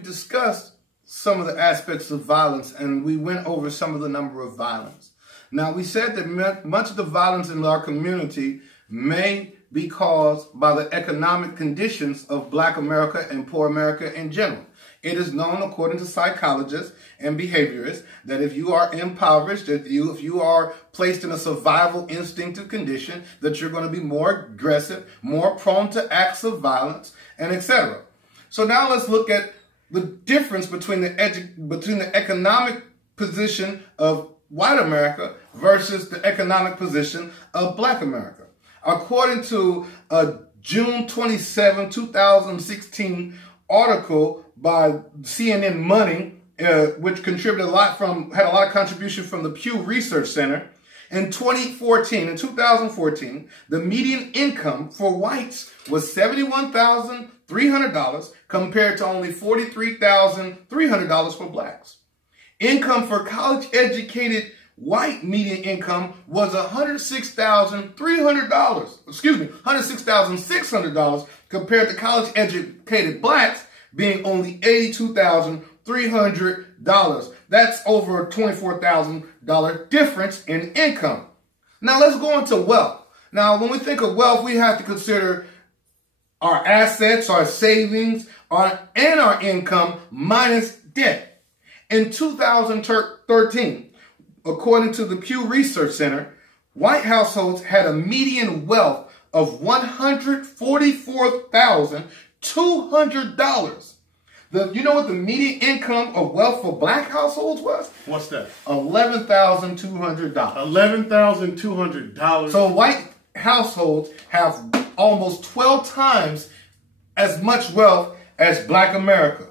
we've discussed some of the aspects of violence, and we went over some of the number of violence. Now, we said that much of the violence in our community may be caused by the economic conditions of Black America and poor America in general. It is known, according to psychologists and behaviorists, that if you are impoverished, if you are placed in a survival instinctive condition, that you're going to be more aggressive, more prone to acts of violence, and etc. So now let's look at the difference between the economic position of white America versus the economic position of Black America. According to a June 27, 2016 article by CNN Money, which had a lot of contribution from the Pew Research Center, in 2014, the median income for whites was $71,300 compared to only $43,300 for blacks. Income for college-educated white median income was $106,600 compared to college-educated blacks being only $82,300. That's over a $24,000 difference in income. Now let's go into wealth. Now, when we think of wealth, we have to consider our assets, our savings, and our income minus debt. In 2013, according to the Pew Research Center, white households had a median wealth of $144,200. You know what the median income of wealth for Black households was? What's that? $11,200. $11,200. So white households have almost 12 times as much wealth as Black America.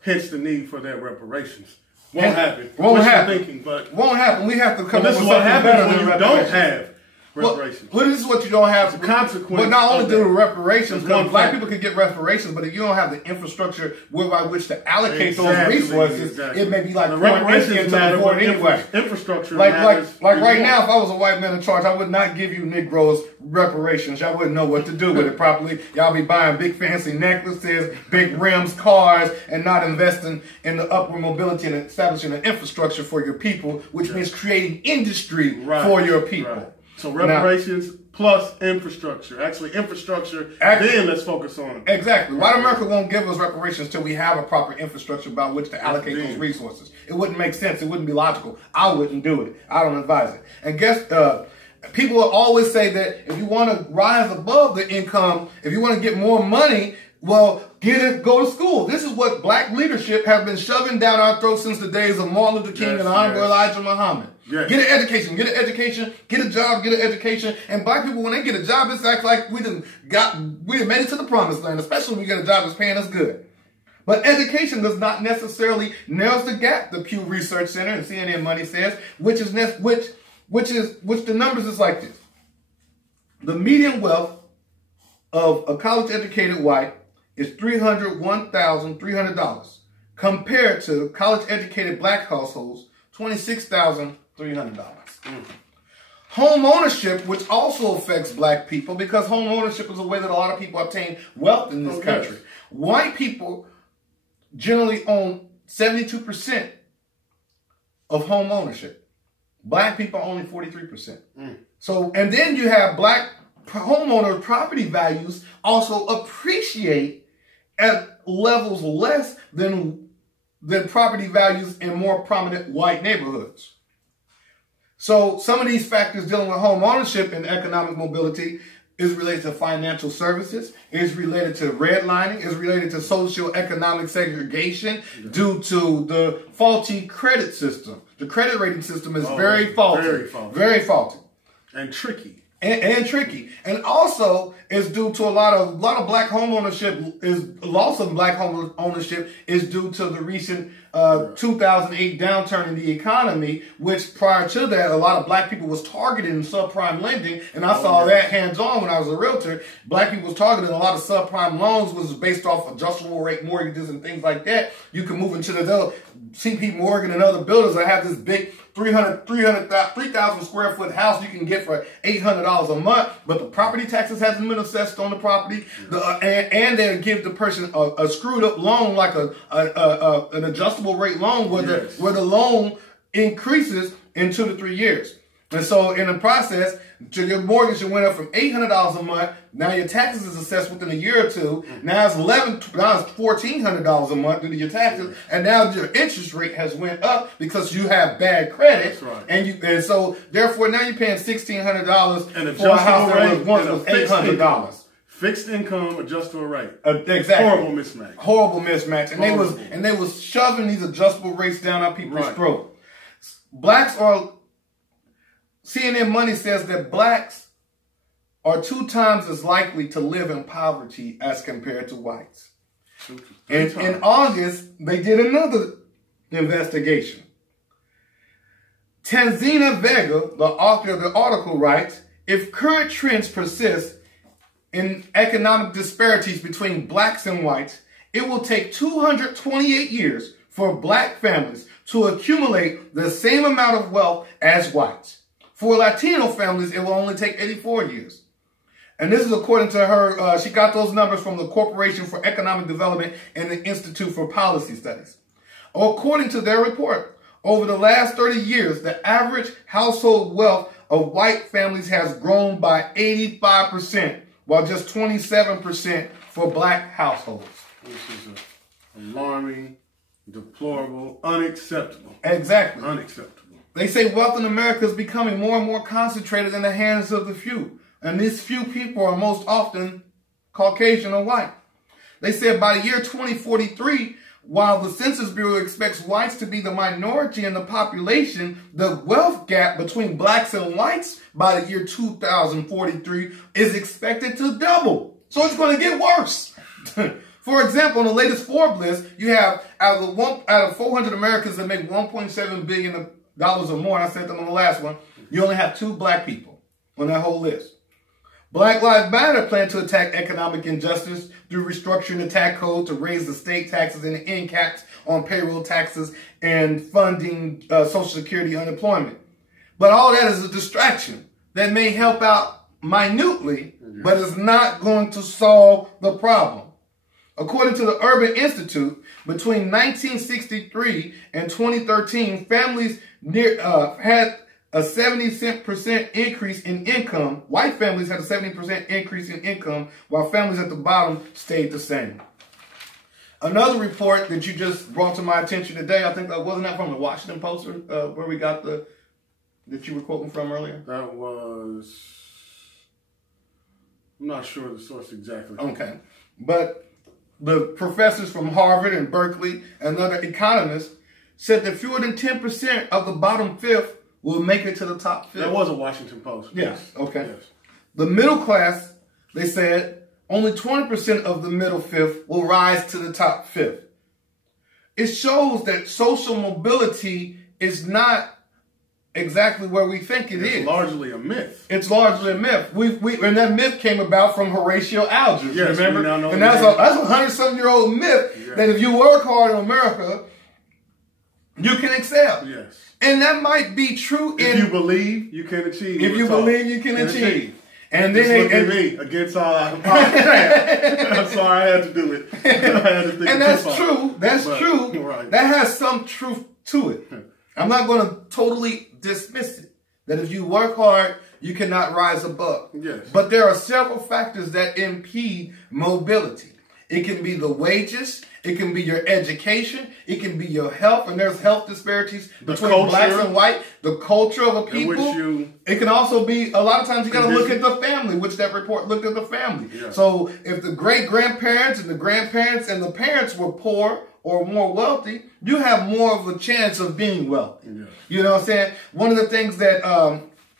Hence the need for their reparations. Won't happen. Won't happen. Thinking, but won't happen. We have to come up with something better better when than you don't have reparations. Well, this is what you don't have. It's a consequence. But not only do reparations, because Black fact. people can get reparations, but if you don't have the infrastructure whereby which to allocate those resources, it may be like the reparations matter anyway. Infrastructure like matters. right now, if I was a white man in charge, I would not give you Negroes reparations. Y'all wouldn't know what to do with it properly. Y'all be buying big fancy necklaces, big rims, cars, and not investing in the upward mobility and establishing an infrastructure for your people, which means creating industry for your people. Right. So reparations plus infrastructure. Actually, infrastructure, then let's focus on it. Exactly. White America won't give us reparations till we have a proper infrastructure about which to allocate those resources. It wouldn't make sense. It wouldn't be logical. I wouldn't do it. I don't advise it. And people will always say that if you want to rise above the income, if you want to get more money, well, go to school. This is what Black leadership has been shoving down our throats since the days of Martin Luther King and Honorable Elijah Muhammad. Yes. Get an education, get a job, get an education. And Black people, when they get a job, it's like we done made it to the promised land, especially when we get a job that's paying us good. But education does not necessarily narrows the gap, the Pew Research Center and CNN Money says, which the numbers is like this. The median wealth of a college-educated white is $301,300 compared to college-educated Black households, $26,300. Home ownership, which also affects Black people, because home ownership is a way that a lot of people obtain wealth in this country. White people generally own 72% of home ownership. Black people only 43%. So, and then you have Black homeowner property values also appreciate at levels less than property values in more prominent white neighborhoods. So some of these factors dealing with home ownership and economic mobility is related to financial services, is related to redlining, is related to socioeconomic segregation due to the faulty credit system. The credit rating system is very faulty. Very faulty. And tricky. And tricky. And also is due to a lot of Black home ownership loss of Black home ownership is due to the recent 2008 downturn in the economy, which prior to that, a lot of Black people was targeted in subprime lending. And I saw that hands-on when I was a realtor. Black people was targeted. A lot of subprime loans was based off adjustable rate mortgages and things like that. You can move into the CP Morgan and other builders that have this big 3,000 square foot house you can get for $800 $800 a month, but the property taxes hasn't been assessed on the property. And they give the person a screwed up loan, like an adjustable rate loan, where the loan increases in 2 to 3 years. And so in the process, your mortgage went up from $800 a month. Now your taxes is assessed within a year or two. Now it's $1,400 a month due to your taxes, and now your interest rate has went up because you have bad credit. That's right. And so therefore now you're paying $1,600 for a house that once was $800. Fixed income, adjustable rate. Exactly. Horrible mismatch. Horrible mismatch. And they was shoving these adjustable rates down our people's throat. CNN Money says that blacks are 2 times as likely to live in poverty as compared to whites. And in August, they did another investigation. Tanzina Vega, the author of the article, writes, if current trends persist in economic disparities between blacks and whites, it will take 228 years for black families to accumulate the same amount of wealth as whites. For Latino families, it will only take 84 years. And this is according to her, she got those numbers from the Corporation for Economic Development and the Institute for Policy Studies. According to their report, over the last 30 years, the average household wealth of white families has grown by 85%, while just 27% for black households. This is alarming, deplorable, unacceptable. Exactly. Unacceptable. They say wealth in America is becoming more and more concentrated in the hands of the few. And these few people are most often Caucasian or white. They said by the year 2043, while the Census Bureau expects whites to be the minority in the population, the wealth gap between blacks and whites by the year 2043 is expected to double. So it's going to get worse. For example, on the latest Forbes list, you have out of 400 Americans that make $1.7 billion or more, and I said that on the last one, you only have 2 black people on that whole list. Black Lives Matter plan to attack economic injustice through restructuring the tax code to raise the state taxes and the end caps on payroll taxes and funding Social Security unemployment. But all that is a distraction that may help out minutely, but is not going to solve the problem. According to the Urban Institute, between 1963 and 2013, families had a 70% increase in income. White families had a 70% increase in income, while families at the bottom stayed the same. Another report that you just brought to my attention today, I think wasn't that from the Washington Post, where we got that you were quoting from earlier? That was, I'm not sure the source exactly. Okay, but the professors from Harvard and Berkeley and other economists said that fewer than 10% of the bottom fifth will make it to the top fifth. That was a Washington Post. Yes, okay. Yes. The middle class, they said, only 20% of the middle fifth will rise to the top fifth. It shows that social mobility is not exactly where we think it is. It's largely a myth. It's largely a myth. And that myth came about from Horatio Alger. Yes, remember? we now know and that's a 100-something-year-old myth that if you work hard in America, you can excel. Yes. And that might be true. If you believe, you can achieve. If you believe, you can achieve. And then look at me against all I can possibly. I'm sorry, I had to do it. I had to think and that's true. That's true. Right. That has some truth to it. I'm not going to totally dismiss it. That if you work hard, you cannot rise above. Yes. But there are several factors that impede mobility. It can be the wages. It can be your education. It can be your health. And there's health disparities between blacks and white. The culture of a people. It can also be, a lot of times you got to look at the family, which that report looked at the family. Yeah. So if the great-grandparents and the grandparents and the parents were poor or more wealthy, you have more of a chance of being wealthy. Yeah. You know what I'm saying? One of the things that,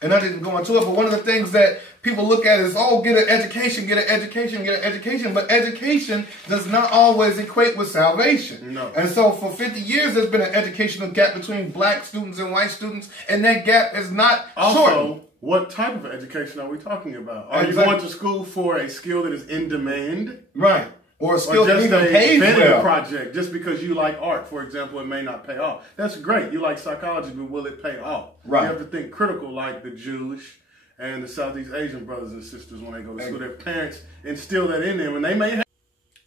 and I didn't go into it, but one of the things that people look at is, oh, get an education, get an education, get an education. But education does not always equate with salvation. No. And so for 50 years, there's been an educational gap between black students and white students, and that gap is not shortened. What type of education are we talking about? Are you going to school for a skill that is in demand? Right. Or a skill that even pays well. Project, just because you like art, for example, it may not pay off. That's great. You like psychology, but will it pay off? Right. You have to think critical, like the Jewish and the Southeast Asian brothers and sisters when they go to school. Their parents instill that in them, and they may have.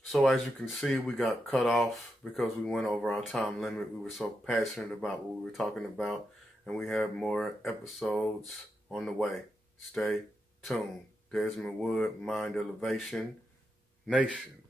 So as you can see, we got cut off because we went over our time limit. We were so passionate about what we were talking about, and we have more episodes on the way. Stay tuned. Desmond Wood, Mind Elevation Nation.